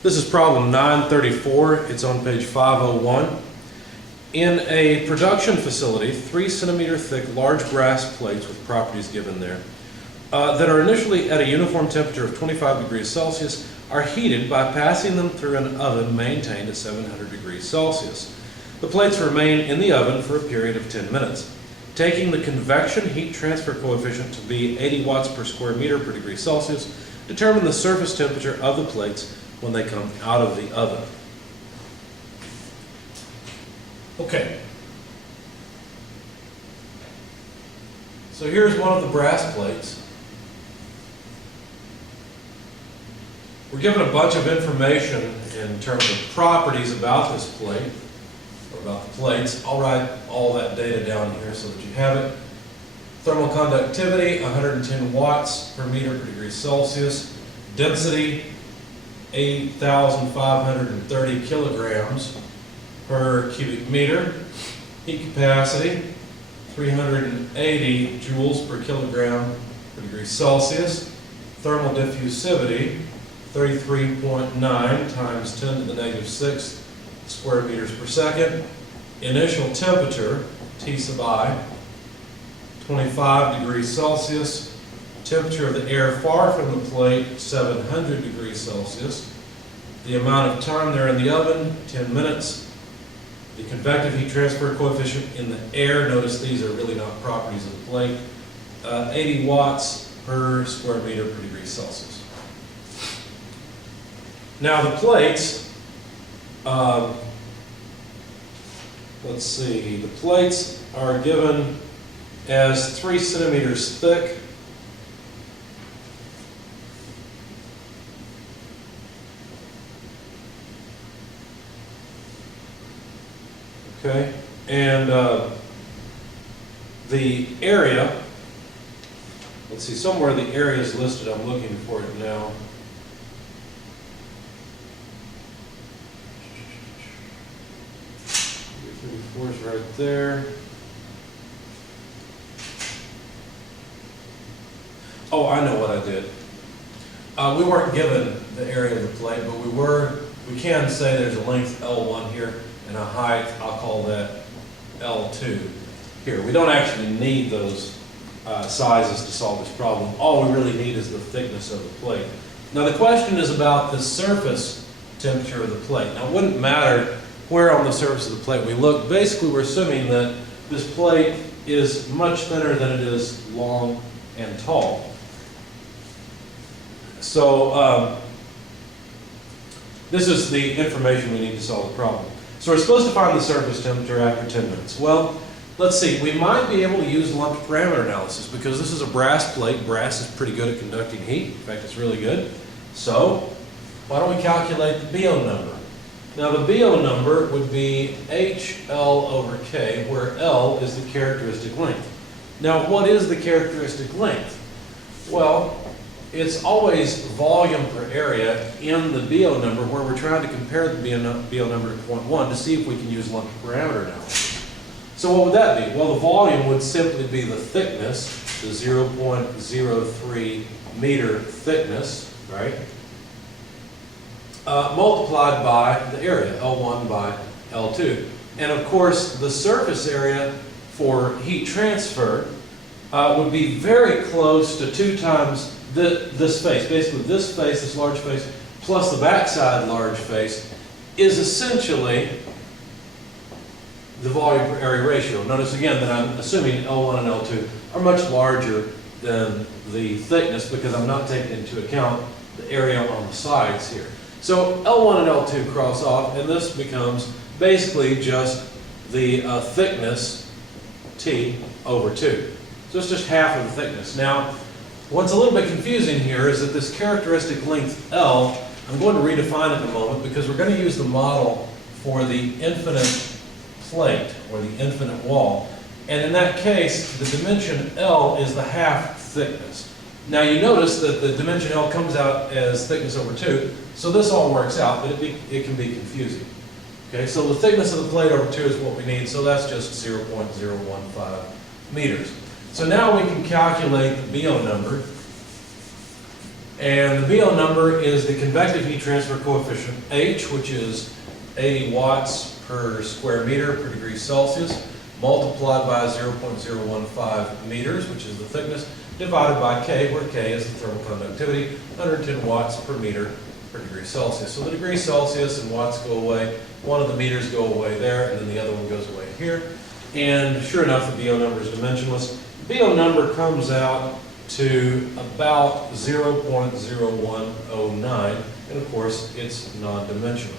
This is problem 934. It's on page 501. In a production facility, 3 centimeter thick large brass plates with properties given there that are initially at a uniform temperature of 25 degrees Celsius are heated by passing them through an oven maintained at 700 degrees Celsius. The plates remain in the oven for a period of 10 minutes. Taking the convection heat transfer coefficient to be 80 watts per square meter per degree Celsius, determine the surface temperature of the plates when they come out of the oven. Okay. So here's one of the brass plates. We're given a bunch of information in terms of properties about this plate, or about the plates. I'll write all that data down here so that you have it. Thermal conductivity, 110 watts per meter per degree Celsius. Density, 8,530 kilograms per cubic meter. Heat capacity, 380 joules per kilogram per degree Celsius. Thermal diffusivity, 33.9 times 10 to the negative 6 square meters per second. Initial temperature, T sub I, 25 degrees Celsius. Temperature of the air far from the plate, 700 degrees Celsius. The amount of time they're in the oven, 10 minutes. The convective heat transfer coefficient in the air, notice these are really not properties of the plate, 80 watts per square meter per degree Celsius. Now the plates, let's see, the plates are given as 3 centimeters thick. Okay, and the area, let's see, somewhere the area is listed. I'm looking for it now. Is right there. Oh, I know what I did. We weren't given the area of the plate, but we can say there's a length L1 here and a height, I'll call that L2 here. We don't actually need those sizes to solve this problem. All we really need is the thickness of the plate. Now the question is about the surface temperature of the plate. Now it wouldn't matter where on the surface of the plate we look. Basically, we're assuming that this plate is much thinner than it is long and tall. So this is the information we need to solve the problem. So we're supposed to find the surface temperature after 10 minutes. Well, let's see. We might be able to use lumped parameter analysis because this is a brass plate. Brass is pretty good at conducting heat. In fact, it's really good. So why don't we calculate the BO number? Now the BO number would be HL over K, where L is the characteristic length. Now what is the characteristic length? Well, it's always volume per area in the BO number, where we're trying to compare the BO number to 0.1 to see if we can use lumped parameter analysis. So what would that be? Well, the volume would simply be the thickness, the 0.03 meter thickness, right? Multiplied by the area, L1 by L2. And of course, the surface area for heat transfer would be very close to 2 times this face. Basically, this face, this large face, plus the backside large face, is essentially the volume per area ratio. Notice again that I'm assuming L1 and L2 are much larger than the thickness because I'm not taking into account the area on the sides here. So L1 and L2 cross off, and this becomes basically just the thickness T over 2. So it's just half of the thickness. Now, what's a little bit confusing here is that this characteristic length L, I'm going to redefine it in a moment because we're going to use the model for the infinite plate or the infinite wall. And in that case, the dimension L is the half thickness. Now you notice that the dimension L comes out as thickness over 2, so this all works out, but it can be confusing. Okay, so the thickness of the plate over 2 is what we need, so that's just 0.015 meters. So now we can calculate the BO number And the BO number is the convective heat transfer coefficient, H, which is 80 watts per square meter per degree Celsius, multiplied by 0.015 meters, which is the thickness, divided by K, where K is the thermal conductivity, 110 watts per meter per degree Celsius. So the degree Celsius and watts go away, one of the meters go away there, and then the other one goes away here. And sure enough, the BO number is dimensionless. The BO number comes out to about 0.0109, and of course, it's non-dimensional.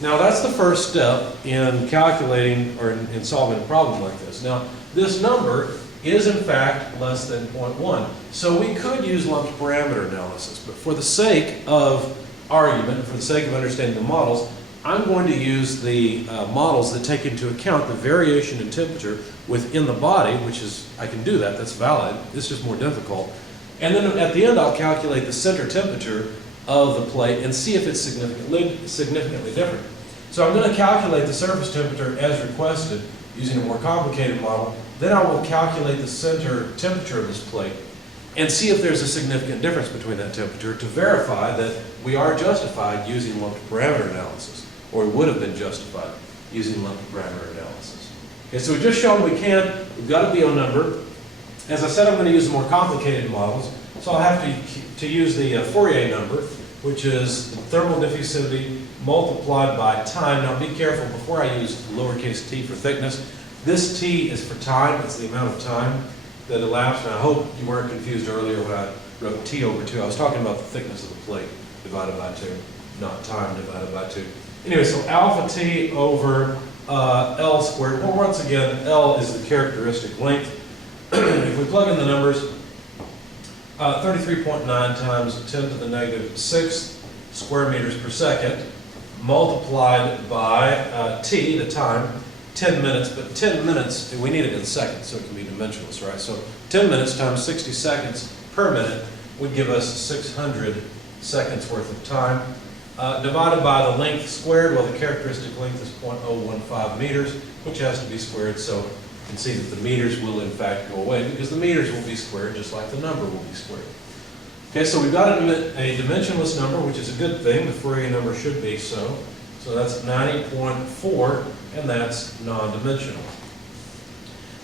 Now, that's the first step in calculating or in solving a problem like this. Now, this number is in fact less than 0.1. So we could use lumped parameter analysis, but for the sake of argument, for the sake of understanding the models, I'm going to use the models that take into account the variation in temperature within the body, which is, I can do that, that's valid, it's just more difficult. And then at the end I'll calculate the center temperature of the plate and see if it's significantly different. So I'm going to calculate the surface temperature as requested using a more complicated model. Then I will calculate the center temperature of this plate and see if there's a significant difference between that temperature to verify that we are justified using lumped parameter analysis, or would have been justified using lumped parameter analysis. Okay, so we've just shown we can. We've got a BO number. As I said, I'm going to use more complicated models, so I'll have to use the Fourier number, which is thermal diffusivity multiplied by time. Now be careful, before I use lowercase t for thickness, this t is for time, it's the amount of time that elapsed, and I hope you weren't confused earlier when I wrote t over 2. I was talking about the thickness of the plate divided by 2, not time divided by 2. Anyway, so alpha t over L squared. Well, once again, L is the characteristic length. If we plug in the numbers, 33.9 times 10 to the negative 6 square meters per second, multiplied by t, the time, 10 minutes, but 10 minutes, we need it in seconds, so it can be dimensionless, right? So 10 minutes times 60 seconds per minute would give us 600 seconds worth of time. Divided by the length squared, well, the characteristic length is 0.015 meters, which has to be squared, so you can see that the meters will in fact go away because the meters will be squared just like the number will be squared. Okay, so we've got a dimensionless number, which is a good thing. The Fourier number should be so. So that's 90.4, and that's non-dimensional.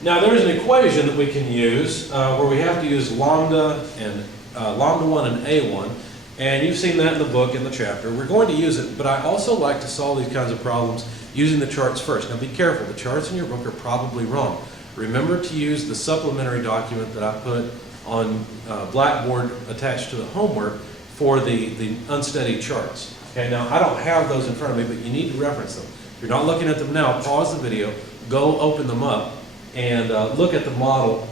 Now there's an equation that we can use where we have to use lambda and lambda 1 and A1. And you've seen that in the book, in the chapter. We're going to use it, but I also like to solve these kinds of problems using the charts first. Now be careful, the charts in your book are probably wrong. Remember to use the supplementary document that I put on Blackboard attached to the homework for the unsteady charts. Okay, now I don't have those in front of me, but you need to reference them. If you're not looking at them now, pause the video, go open them up, and look at the model.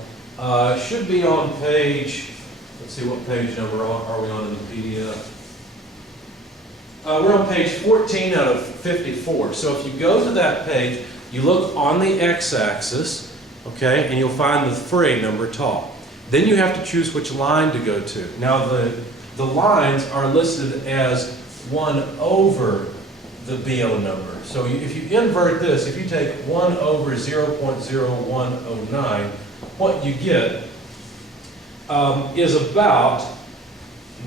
Should be on page... Let's see, what page number are we on in the PDF? We're on page 14 out of 54. So if you go to that page, you look on the x-axis, okay, and you'll find the Fourier number tall. Then you have to choose which line to go to. Now the lines are listed as 1 over the BO number. So if you invert this, if you take 1 over 0.0109, what you get is about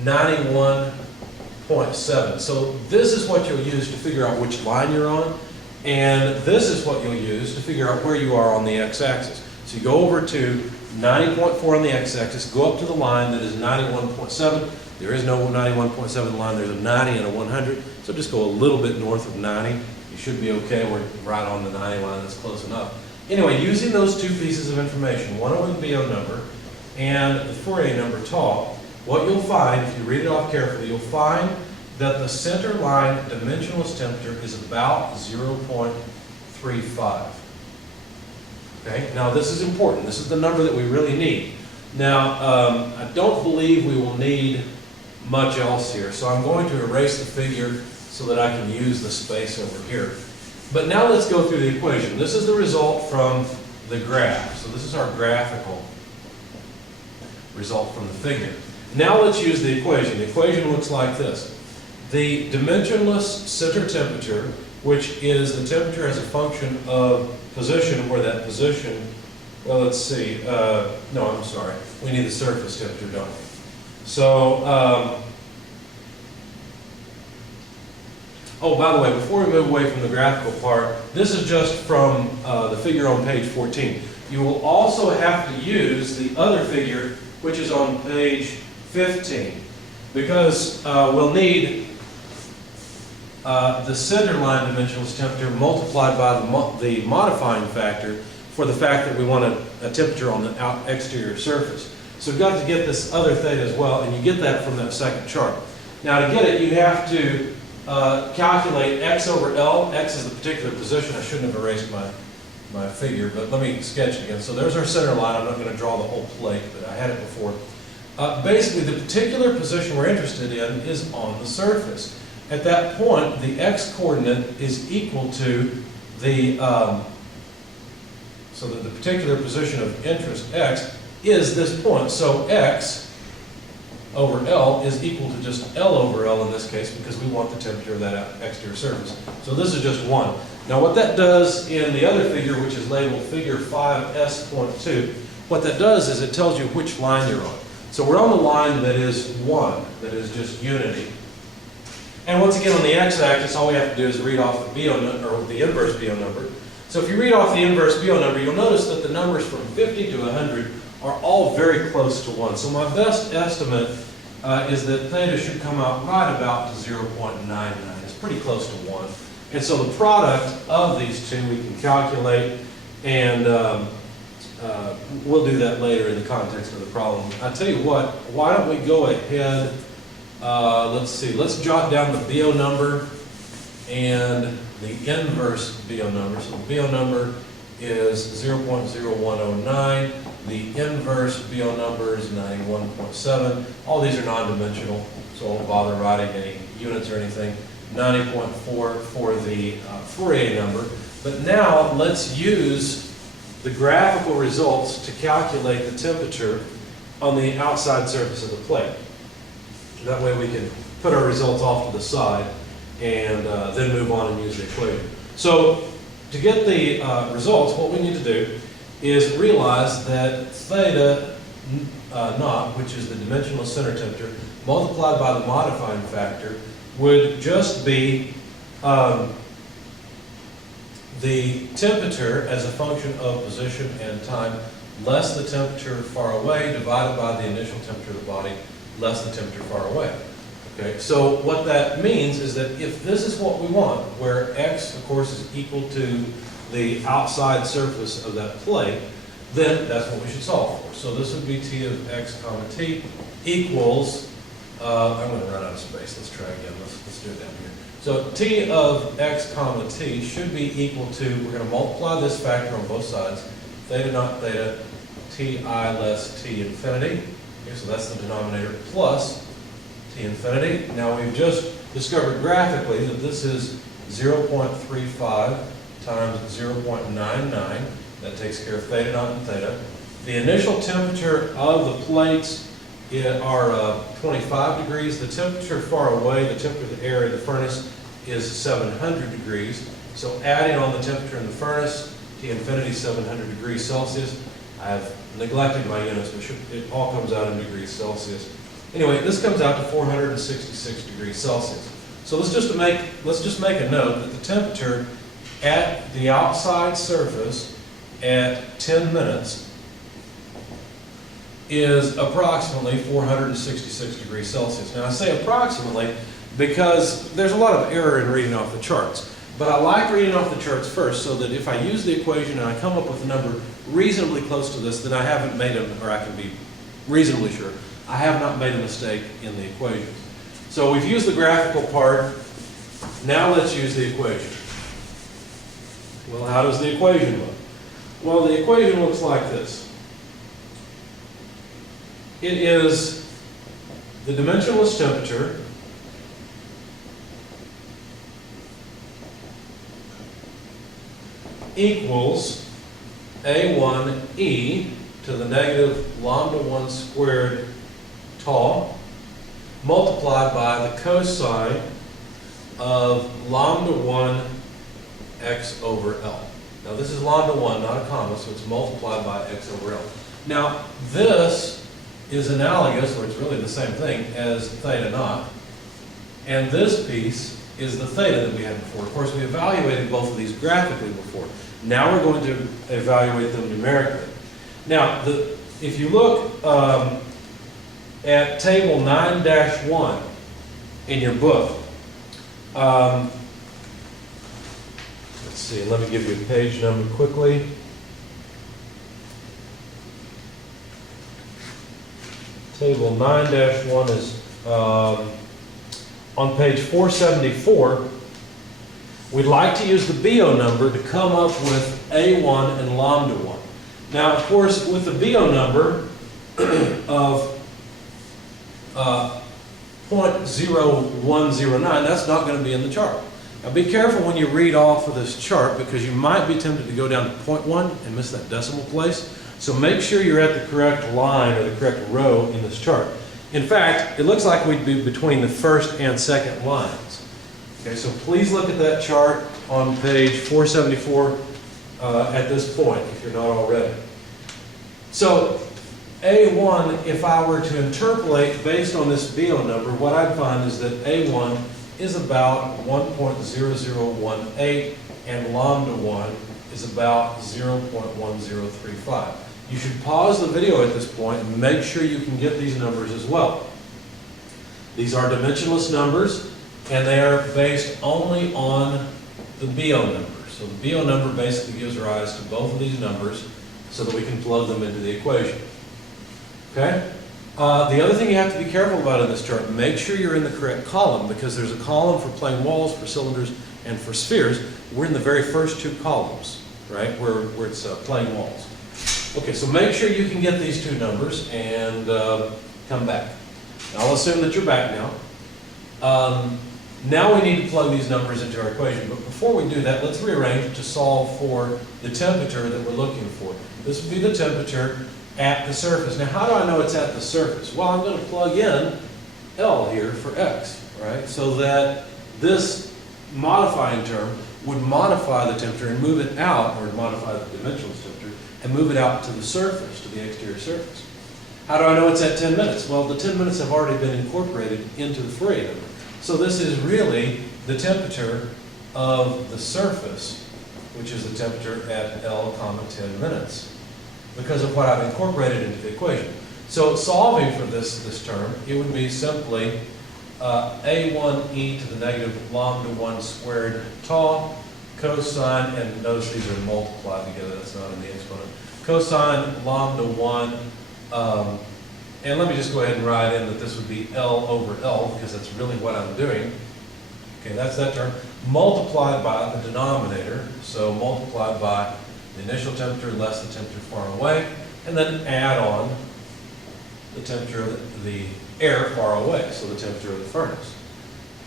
91.7. So this is what you'll use to figure out which line you're on, and this is what you'll use to figure out where you are on the x-axis. So you go over to 90.4 on the x-axis, go up to the line that is 91.7. There is no 91.7 line, there's a 90 and a 100, so just go a little bit north of 90. You should be okay, we're right on the 90 line, that's close enough. Anyway, using those two pieces of information, one over the BO number and the Fourier number tall, what you'll find, if you read it off carefully, you'll find that the center line dimensionless temperature is about 0.35. Okay, now this is important. This is the number that we really need. Now, I don't believe we will need much else here, so I'm going to erase the figure so that I can use the space over here. But now let's go through the equation. This is the result from the graph. So this is our graphical result from the figure. Now let's use the equation. The equation looks like this. The dimensionless center temperature, which is the temperature as a function of position, where that position, well, let's see, no, I'm sorry, we need the surface temperature, don't we? So, oh, by the way, before we move away from the graphical part, this is just from the figure on page 14. You will also have to use the other figure, which is on page 15, because we'll need the center line dimensionless temperature multiplied by the modifying factor for the fact that we want a temperature on the exterior surface. So we've got to get this other theta as well, and you get that from that second chart. Now to get it, you have to calculate x over L. X is the particular position. I shouldn't have erased my figure, but let me sketch it again. So there's our center line. I'm not going to draw the whole plate, but I had it before. Basically, the particular position we're interested in is on the surface. At that point, the x-coordinate is equal to the, so that the particular position of interest, x, is this point. So x over L is equal to just L over L in this case, because we want the temperature of that exterior surface. So this is just 1. Now what that does in the other figure, which is labeled figure 5S.2, what that does is it tells you which line you're on. So we're on the line that is 1, that is just unity. And once again, on the x-axis, all we have to do is read off the BO number, or the inverse BO number. So if you read off the inverse BO number, you'll notice that the numbers from 50 to 100 are all very close to 1. So my best estimate is that theta should come out right about to 0.99. It's pretty close to 1. And so the product of these two we can calculate, and we'll do that later in the context of the problem. I tell you what, why don't we go ahead, let's see, let's jot down the BO number and the inverse BO number. So the BO number is 0.0109. The inverse BO number is 91.7. All these are non-dimensional, so I won't bother writing any units or anything. 90.4 for the Fourier number. But now let's use the graphical results to calculate the temperature on the outside surface of the plate. That way we can put our results off to the side and then move on and use the equation. So to get the results, what we need to do is realize that theta naught, which is the dimensional center temperature, multiplied by the modifying factor, would just be the temperature as a function of position and time, less the temperature far away, divided by the initial temperature of the body, less the temperature far away. Okay, so what that means is that if this is what we want, where x, of course, is equal to the outside surface of that plate, then that's what we should solve for. So this would be T of x comma T equals, I'm going to run out of space. Let's try again. Let's do it down here. So T of x comma T should be equal to, we're going to multiply this factor on both sides, theta naught theta, Ti less T infinity. Okay, so that's the denominator, plus T infinity. Now we've just discovered graphically that this is 0.35 times 0.99. That takes care of theta naught and theta. The initial temperature of the plates are 25 degrees. The temperature far away, the temperature of the area of the furnace, is 700 degrees. So adding on the temperature in the furnace, T infinity 700 degrees Celsius. I have neglected my units, but it all comes out in degrees Celsius. Anyway, this comes out to 466 degrees Celsius. So let's just make a note that the temperature at the outside surface at 10 minutes is approximately 466 degrees Celsius. Now I say approximately because there's a lot of error in reading off the charts. But I like reading off the charts first so that if I use the equation and I come up with a number reasonably close to this, then I haven't made or I can be reasonably sure, I have not made a mistake in the equations. So we've used the graphical part. Now let's use the equation. Well, how does the equation look? Well, the equation looks like this. It is the dimensionless temperature equals A1e to the negative lambda 1 squared tau multiplied by the cosine of lambda 1 x over L. Now this is lambda 1, not a comma, so it's multiplied by x over L. Now this is analogous, or it's really the same thing, as theta naught. And this piece is the theta that we had before. Of course, we evaluated both of these graphically before. Now we're going to evaluate them numerically. Now, if you look at table 9-1 in your book, let's see, let me give you a page number quickly. Table 9-1 is on page 474. We'd like to use the BO number to come up with A1 and lambda 1. Now, of course, with the BO number of 0.0109, that's not going to be in the chart. Now, be careful when you read off of this chart, because you might be tempted to go down to 0.1 and miss that decimal place. So make sure you're at the correct line or the correct row in this chart. In fact, it looks like we'd be between the first and second lines. Okay, so please look at that chart on page 474 at this point, if you're not already. So A1, if I were to interpolate based on this BO number, what I'd find is that A1 is about 1.0018 and lambda 1 is about 0.1035. You should pause the video at this point and make sure you can get these numbers as well. These are dimensionless numbers, and they are based only on the BO number. So the BO number basically gives rise to both of these numbers so that we can plug them into the equation. Okay? The other thing you have to be careful about in this chart, make sure you're in the correct column, because there's a column for plane walls, for cylinders, and for spheres. We're in the very first two columns, right, where it's plane walls. Okay, so make sure you can get these two numbers and come back. Now, I'll assume that you're back now. Now we need to plug these numbers into our equation, but before we do that, let's rearrange to solve for the temperature that we're looking for. This would be the temperature at the surface. Now, how do I know it's at the surface? Well, I'm going to plug in L here for X, right? So that this modifying term would modify the temperature and move it out, or modify the dimensional temperature, and move it out to the surface, to the exterior surface. How do I know it's at 10 minutes? Well, the 10 minutes have already been incorporated into the Fourier number. So this is really the temperature of the surface, which is the temperature at L, 10 minutes, because of what I've incorporated into the equation. So solving for this term, it would be simply A1e to the negative lambda 1 squared tau, cosine, and notice these are multiplied together, that's not in the exponent, cosine lambda 1, and let me just go ahead and write in that this would be L over L, because that's really what I'm doing. Okay, that's that term, multiplied by the denominator, so multiplied by the initial temperature less the temperature far away, and then add on the temperature of the air far away, so the temperature of the furnace.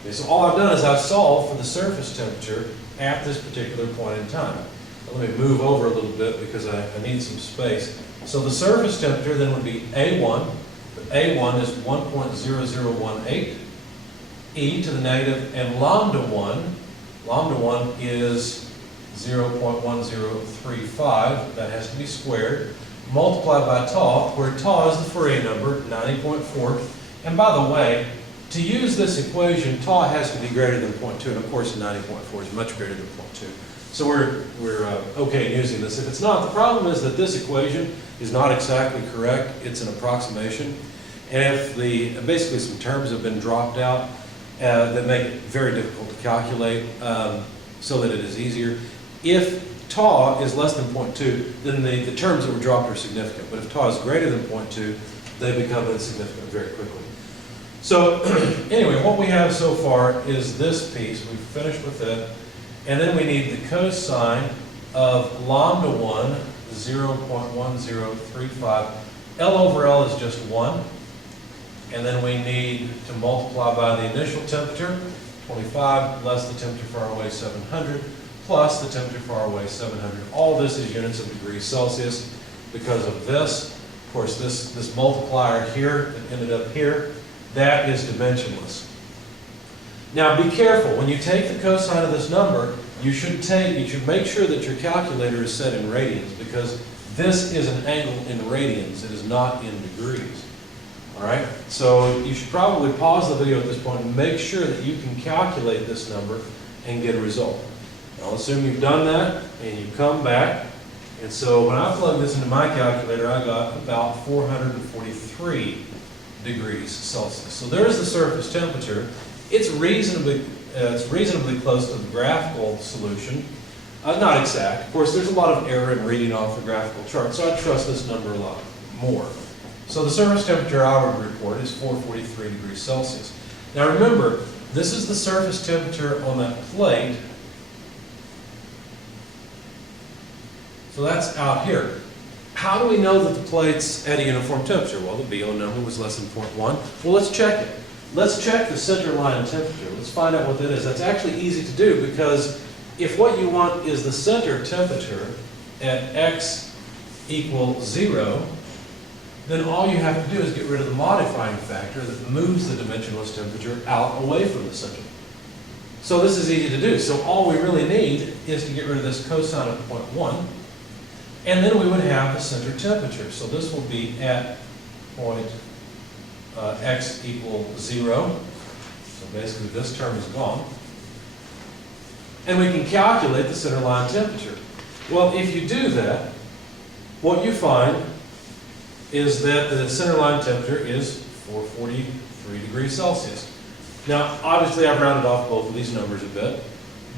Okay, so all I've done is I've solved for the surface temperature at this particular point in time. Now, let me move over a little bit because I need some space. So the surface temperature then would be A1, but A1 is 1.0018, e to the negative, and lambda 1 is 0.1035, that has to be squared, multiplied by tau, where tau is the Fourier number, 90.4. And by the way, to use this equation, tau has to be greater than 0.2, and of course 90.4 is much greater than 0.2. So we're okay in using this. If it's not, the problem is that this equation is not exactly correct. It's an approximation. And if basically some terms have been dropped out that make it very difficult to calculate so that it is easier. If tau is less than 0.2, then the terms that were dropped are significant. But if tau is greater than 0.2, they become insignificant very quickly. So anyway, what we have so far is this piece. We've finished with it. And then we need the cosine of lambda 1, 0.1035. L over L is just 1. And then we need to multiply by the initial temperature, 25, less the temperature far away, 700, plus the temperature far away, 700. All this is units of degrees Celsius because of this. Of course, this multiplier here that ended up here, that is dimensionless. Now be careful, when you take the cosine of this number, you should make sure that your calculator is set in radians, because this is an angle in radians, it is not in degrees. All right, so you should probably pause the video at this point and make sure that you can calculate this number and get a result. Now, I'll assume you've done that and you come back. And so when I plug this into my calculator, I got about 443 degrees Celsius. So there's the surface temperature. It's reasonably close to the graphical solution. Not exact. Of course, there's a lot of error in reading off the graphical chart, so I trust this number a lot more. So the surface temperature I would report is 443 degrees Celsius. Now remember, this is the surface temperature on that plate. So that's out here. How do we know that the plate's at a uniform temperature? Well, the BO number was less than 0.1. Well, let's check it. Let's check the center line temperature. Let's find out what that is. That's actually easy to do, because if what you want is the center temperature at x equals 0, then all you have to do is get rid of the modifying factor that moves the dimensionless temperature out away from the center. So this is easy to do. So all we really need is to get rid of this cosine of 0.1, and then we would have the center temperature. So this will be at point x equals 0. So basically this term is gone. And we can calculate the center line temperature. Well, if you do that, what you find is that the center line temperature is 443 degrees Celsius. Now, obviously I've rounded off both of these numbers a bit,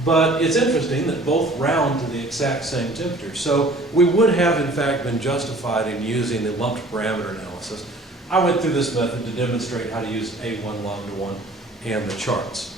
but it's interesting that both round to the exact same temperature. So we would have, in fact, been justified in using the lumped parameter analysis. I went through this method to demonstrate how to use A1 log to 1 and the charts.